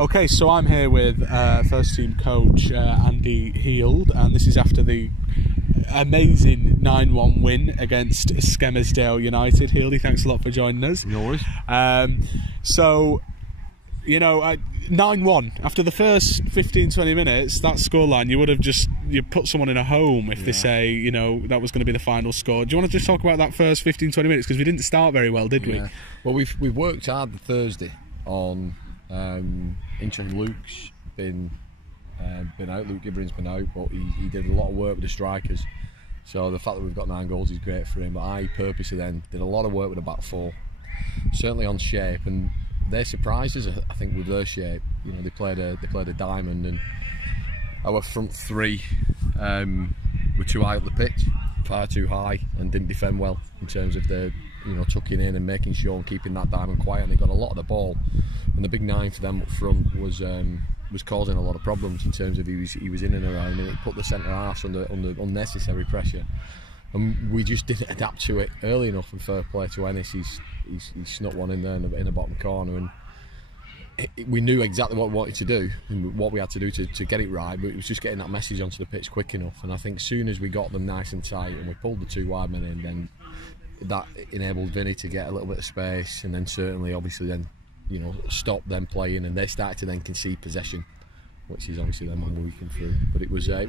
Okay, so I'm here with first team coach Andy Heald, and this is after the amazing 9-1 win against Skelmersdale United. Healdy, thanks a lot for joining us. No worries. So, you know, 9-1 after the first 15-20 minutes, that scoreline, you would have you put someone in a home if they say, you know, that was going to be the final score. Do you want to just talk about that first 15-20 minutes, because we didn't start very well, did we? Well, we've worked hard Thursday on interesting. Luke's been out. Luke Gibbering's been out, but he did a lot of work with the strikers. So the fact that we've got 9 goals is great for him. But I purposely then did a lot of work with the back four, certainly on shape, and they surprised us, I think, with their shape. You know, they played a diamond, and our front three were too high up the pitch, far too high, and didn't defend well in terms of the, you know, tucking in and making sure and keeping that diamond quiet. And they got a lot of the ball, and the big 9 for them up front was causing a lot of problems in terms of he was in and around, and it put the centre half under unnecessary pressure. And we just didn't adapt to it early enough. And fair play to Ennis, he snuck one in there in the bottom corner, and we knew exactly what we wanted to do and what we had to do to get it right, but it was just getting that message onto the pitch quick enough. And I think as soon as we got them nice and tight and we pulled the 2 wide men in, then that enabled Vinny to get a little bit of space, and then certainly obviously then, you know, stop them playing, and they started to then concede possession, which is obviously then when we came through. But it was not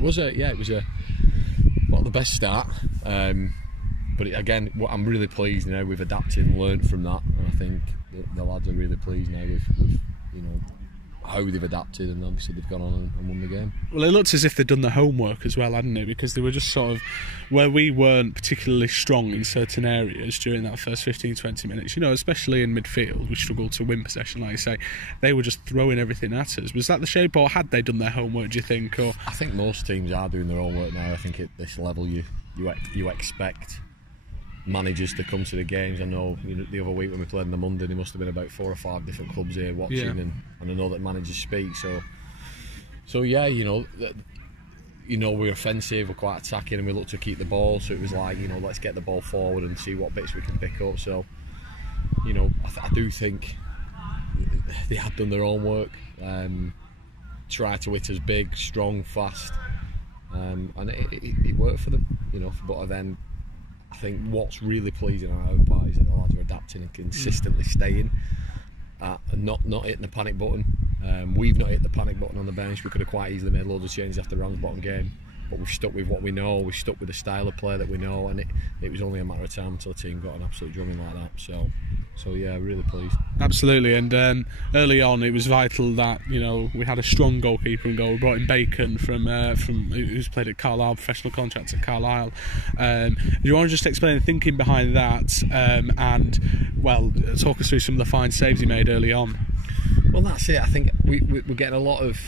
the best start, but again, I'm really pleased now we've adapted and learned from that, and I think the lads are really pleased now with you know, how they've adapted, and obviously they've gone on and won the game. Well, it looked as if they'd done the homework as well, hadn't it? Because they were just sort of, where we weren't particularly strong in certain areas during that first 15-20 minutes, you know, especially in midfield, we struggled to win possession, like you say. They were just throwing everything at us. Was that the shape, or had they done their homework, do you think? Or I think most teams are doing their homework now. I think at this level you expect managers to come to the games. I know, you know, the other week when we played on the Monday, there must have been about 4 or 5 different clubs here watching, and I know that managers speak. So yeah, you know, we're offensive, we're quite attacking, and we look to keep the ball. So it was like, you know, let's get the ball forward and see what bits we can pick up. So, you know, I do think they had done their own work. Try to hit us big, strong, fast, and it worked for them. You know, but then I think what's really pleasing on our part is that the lads are adapting and consistently staying, and not hitting the panic button. We've not hit the panic button on the bench. We could have quite easily made loads of changes after Ramsbottom game, but we've stuck with what we know. We've stuck with the style of play that we know, and it was only a matter of time until the team got an absolute drumming like that. So yeah, really pleased. Absolutely, and early on it was vital that, you know, we had a strong goalkeeper in goal. We brought in Bacon from who's played at Carlisle, professional contract at Carlisle. Do you want to just explain the thinking behind that, and well, talk us through some of the fine saves he made early on? Well, that's it. I think we're getting a lot of.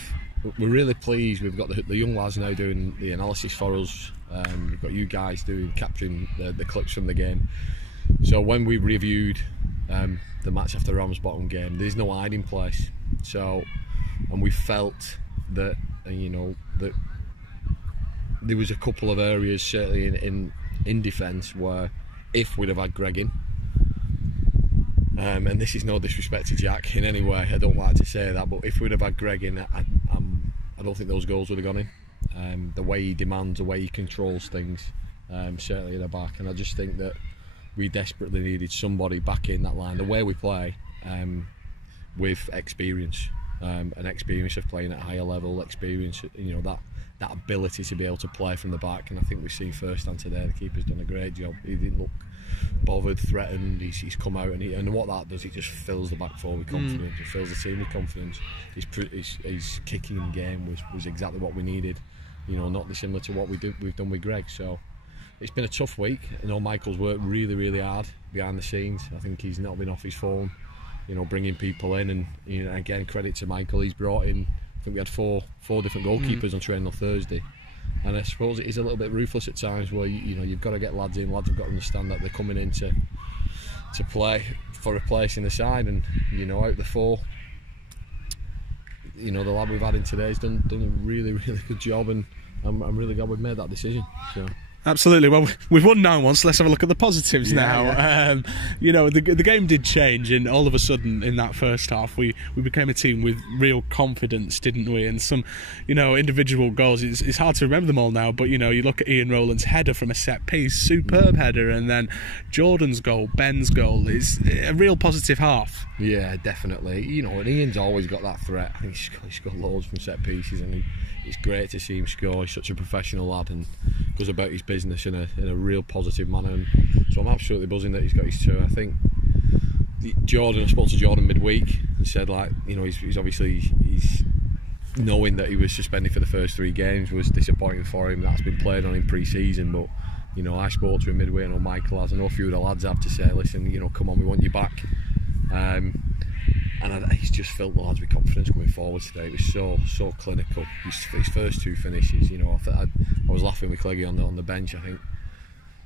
We're really pleased. We've got the young lads now doing the analysis for us. We've got you guys capturing the clips from the game. So when we reviewed the match after the Ramsbottom game, there's no hiding place. So, and we felt that, you know, that there was a couple of areas certainly in defence where if we'd have had Greg in, and this is no disrespect to Jack in any way, I don't like to say that, but if we'd have had Greg in, I don't think those goals would have gone in. The way he demands, the way he controls things, certainly in the back, and I just think that we desperately needed somebody back in that line, the way we play, with experience, an experience of playing at a higher level, experience, you know, that ability to be able to play from the back. And I think we've seen firsthand today, the keeper's done a great job. He didn't look bothered, threatened. He's come out, and what that does, it just fills the back four with confidence. It fills the team with confidence. His kicking game was exactly what we needed, you know, not dissimilar to what we've done with Greg. So it's been a tough week. I know Michael's worked really, really hard behind the scenes. I think he's not been off his phone, you know, bringing people in, and, you know, again, credit to Michael. He's brought in, I think we had four different goalkeepers on training on Thursday, and I suppose it is a little bit ruthless at times where you know, you've got to get lads in. Lads have got to understand that they're coming in to play for a place in the side, and, you know, out of the 4, you know, the lad we've had in today has done a really, really good job, and I'm really glad we've made that decision. So Absolutely. Well, we've won 9-1, so let's have a look at the positives now. Yeah. You know, the game did change, and all of a sudden in that first half we became a team with real confidence, didn't we? And some, you know, individual goals, it's hard to remember them all now, but you know, you look at Ian Rowland's header from a set piece, superb header, and then Jordan's goal, Ben's goal. It's a real positive half. Yeah, definitely. You know, and Ian's always got that threat. I think he's got loads from set pieces, and it's great to see him score. He's such a professional lad and goes about his business in a real positive manner. And so I'm absolutely buzzing that he's got his two. I think I spoke to Jordan midweek and said, like, you know, he's obviously knowing that he was suspended for the first 3 games was disappointing for him. That's been played on in pre-season, but you know, I spoke to him midweek. I know Michael has. I know a few of the lads have to say, listen, you know, come on, we want you back. And he's just filled the lads with confidence going forward today. It was so clinical. His first 2 finishes, you know, I was laughing with Cleggy on the bench. I think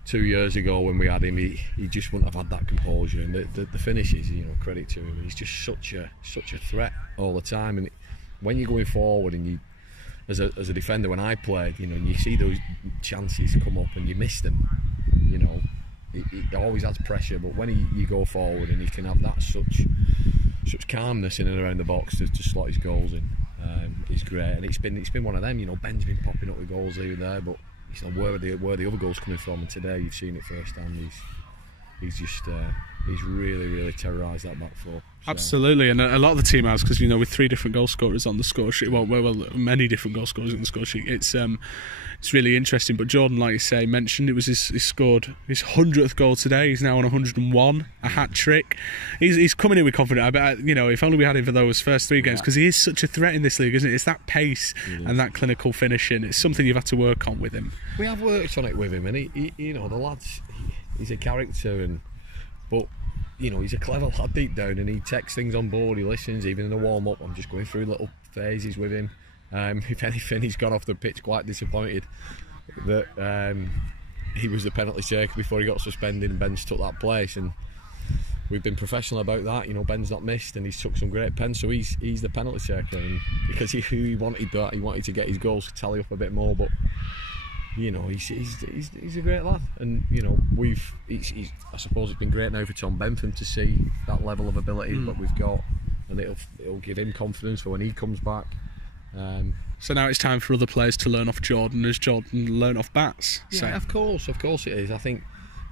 2 years ago when we had him, he just wouldn't have had that composure. And the finishes, you know, credit to him. He's just such a threat all the time. And when you're going forward and you, as a defender, when I played, you know, and you see those chances come up and you miss them, you know, he always adds pressure. But when you go forward and he can have that such calmness in and around the box to slot his goals in, it's great. And it's been one of them. You know, Ben's been popping up with goals here and there, but you know, where are the other goals coming from? And today you've seen it firsthand. He's really terrorised that back four. So. Absolutely, and a lot of the team has, because you know, with 3 different goal scorers on the score sheet, well, many different goal scorers on the score sheet. It's really interesting. But Jordan, like you say, mentioned it was he scored his 100th goal today. He's now on 101, a hat trick. He's coming in with confidence. I bet, you know, if only we had him for those first 3 games, because he is such a threat in this league, isn't it? It's that pace and that clinical finishing. It's something you've had to work on with him. We have worked on it with him, and he you know, the lads, he's a character, but you know, he's a clever lad deep down, and he takes things on board. He listens, even in the warm-up. I'm just going through little phases with him. If anything, he's gone off the pitch quite disappointed that he was the penalty taker before he got suspended, and Ben's took that place. And we've been professional about that. You know, Ben's not missed, and he's took some great pens, so he's the penalty taker. And because he wanted that, he wanted to get his goals to tally up a bit more, but. You know, he's a great lad, and you know, I suppose it's been great now for Tom Bentham to see that level of ability that we've got, and it'll give him confidence for when he comes back. So now it's time for other players to learn off Jordan, as Jordan learned off Bats. Yeah, so. of course it is. I think,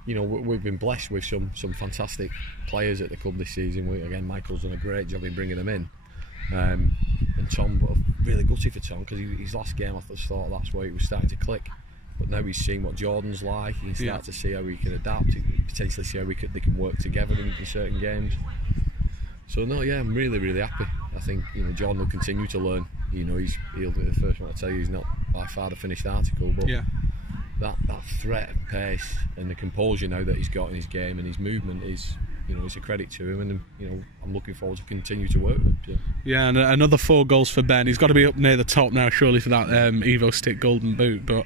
you know, we've been blessed with some fantastic players at the club this season. Again, Michael's done a great job in bringing them in. And Tom, really gutted for Tom, because his last game I thought that's where it was starting to click. But now he's seen what Jordan's like. He can start to see how he can adapt, potentially see how they can work together in certain games. So no, yeah, I'm really happy. I think, you know, Jordan will continue to learn. You know, he'll be the first one to tell you he's not by far the finished article, but that threat and pace and the composure now that he's got in his game and his movement is, you know, it's a credit to him, and you know, I'm looking forward to continue to work with him. So. Yeah, and another 4 goals for Ben. He's got to be up near the top now, surely, for that Evo Stick Golden Boot. But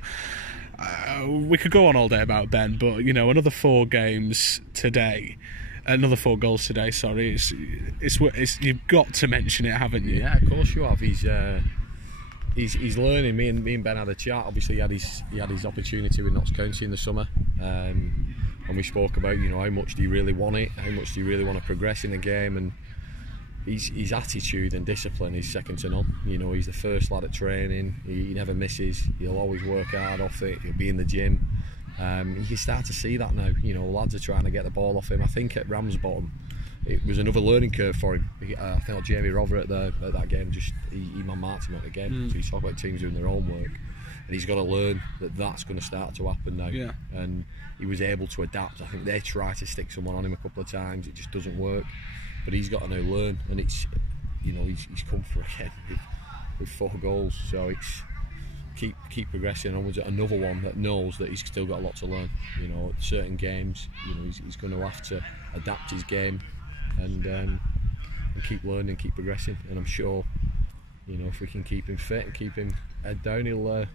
we could go on all day about Ben. But you know, another 4 games today, another 4 goals today. Sorry, it's you've got to mention it, haven't you? Yeah, of course you have. He's learning. Me and Ben had a chat. Obviously, he had his opportunity with Notts County in the summer. And we spoke about, you know, how much do you really want it, how much do you really want to progress in the game, and his attitude and discipline is second to none. You know, he's the first lad at training. He never misses. He'll always work hard off it. He'll be in the gym. You can start to see that now. You know, lads are trying to get the ball off him. I think at Ramsbottom it was another learning curve for him. I think Jamie Rover at that game, just he man-marked him at the game. So he's talking about teams doing their own work, and he's got to learn that that's going to start to happen now. Yeah. And he was able to adapt. I think they try to stick someone on him a couple of times, it just doesn't work. But he's got to now learn, and it's, you know, he's come through again with 4 goals. So it's keep progressing onwards. Another one that knows that he's still got a lot to learn. You know, at certain games, you know, he's going to have to adapt his game and keep learning, keep progressing. And I'm sure, you know, if we can keep him fit and keep him head down, he'll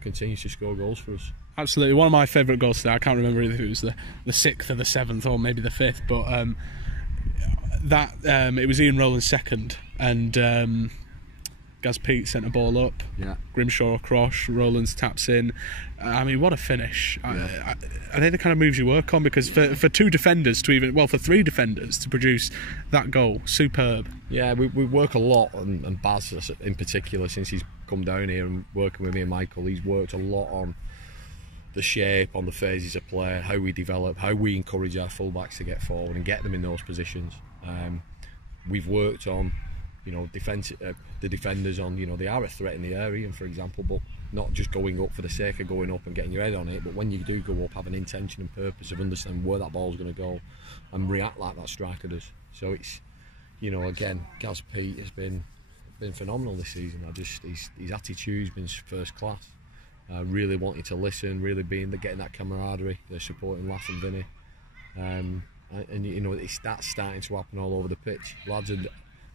continue to score goals for us. Absolutely, one of my favourite goals today. I can't remember if it was the 6th or the 7th or maybe the 5th, but it was Ian Rowland's second, and Gaz Pete sent a ball up. Yeah. Grimshaw across. Rowlands taps in. I mean, what a finish! Yeah. Are they the kind of moves you work on? Because for two defenders to for three defenders to produce that goal, superb. Yeah, we work a lot, and Baz in particular, since he's come down here and working with me and Michael, he's worked a lot on the shape, on the phases of play, how we develop, how we encourage our fullbacks to get forward and get them in those positions. We've worked on, the defenders on, they are a threat in the area, for example, but not just going up for the sake of going up and getting your head on it, but when you do go up, have an intention and purpose of understanding where that ball's going to go and react like that striker does. So it's, again, Gaz Pete has been phenomenal this season. His attitude's been first class. Really wanting to listen, really getting that camaraderie, the supporting Lass and Vinny, and that's starting to happen all over the pitch. Lads are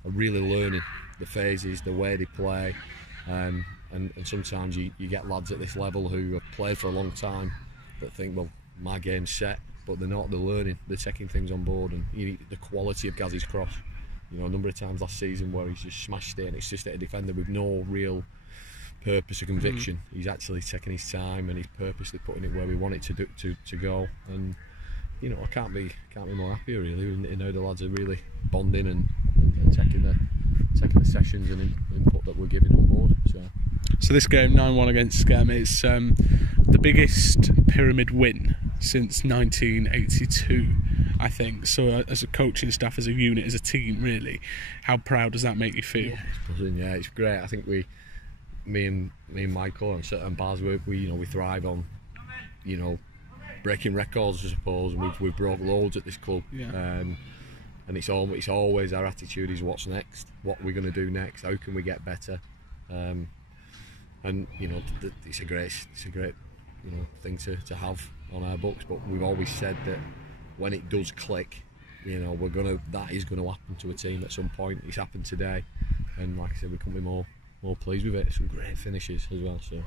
really learning the phases, the way they play, and sometimes you get lads at this level who have played for a long time that think, well, my game's set, but they're not. They're learning, they're taking things on board, and the quality of Gaz's cross. A number of times last season where he's just smashed it and it's just at a defender with no real purpose or conviction. He's actually taking his time and he's purposely putting it where we want it to go. And I can't be more happier really. And now the lads are really bonding and taking the sessions and input that we're giving on board. So this game, 9-1 against Skem, it's the biggest pyramid win since 1982, I think. So as a coaching staff, as a unit, as a team, really, how proud does that make you feel? Yeah, it's buzzing. Yeah, it's great. I think me and Michael and Baz, we thrive on, breaking records, I suppose. And we've broke loads at this club. Yeah. And it's always our attitude is what's next, what we're going to do next, how can we get better. And it's a great thing to have on our books, but we've always said that when it does click, that is going to happen to a team at some point. It's happened today, and like I said, we couldn't be more pleased with it. Some great finishes as well. So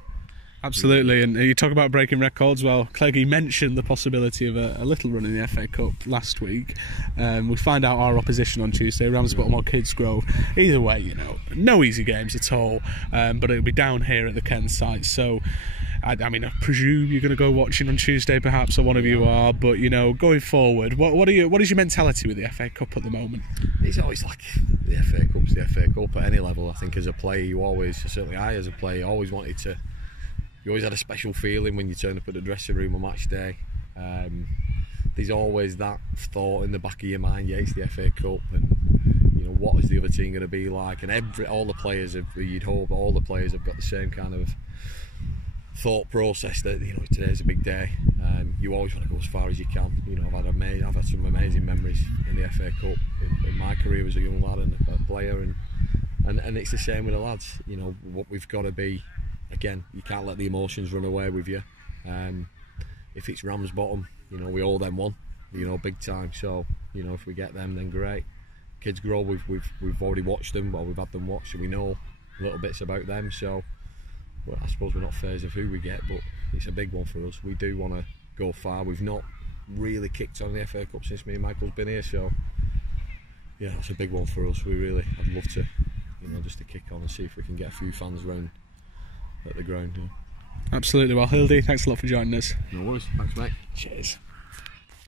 absolutely. And you talk about breaking records. Well, Cleggy mentioned the possibility of a little run in the FA Cup last week. We find out our opposition on Tuesday, Ramsbottom or Kidsgrove. Either way, no easy games at all, but it'll be down here at the Ken site. So I presume you're going to go watching on Tuesday, perhaps, or one of you are. But going forward, what is your mentality with the FA Cup at the moment? It's always like the FA Cup's the FA Cup at any level. I think as a player, as a player, always wanted to. You always had a special feeling when you turn up at the dressing room on match day. There's always that thought in the back of your mind. Yeah, it's the FA Cup, and what is the other team going to be like? And all the players have got the same kind of thought process that today's a big day. You always want to go as far as you can. I've had some amazing memories in the FA Cup in my career as a young lad and a player, and it's the same with the lads. What we've got to be. Again, you can't let the emotions run away with you. If it's Ramsbottom, we owe them one, big time. So, if we get them, then great. Kidsgrove, we've already watched them, or we've had them watched, and we know little bits about them. So, well, I suppose we're not phased of who we get, but it's a big one for us. We do want to go far. We've not really kicked on the FA Cup since me and Michael's been here, so yeah, it's a big one for us. I'd love to, just to kick on and see if we can get a few fans round at the ground. Yeah. Absolutely. Well, Hildy, thanks a lot for joining us. No worries. Thanks, mate. Cheers.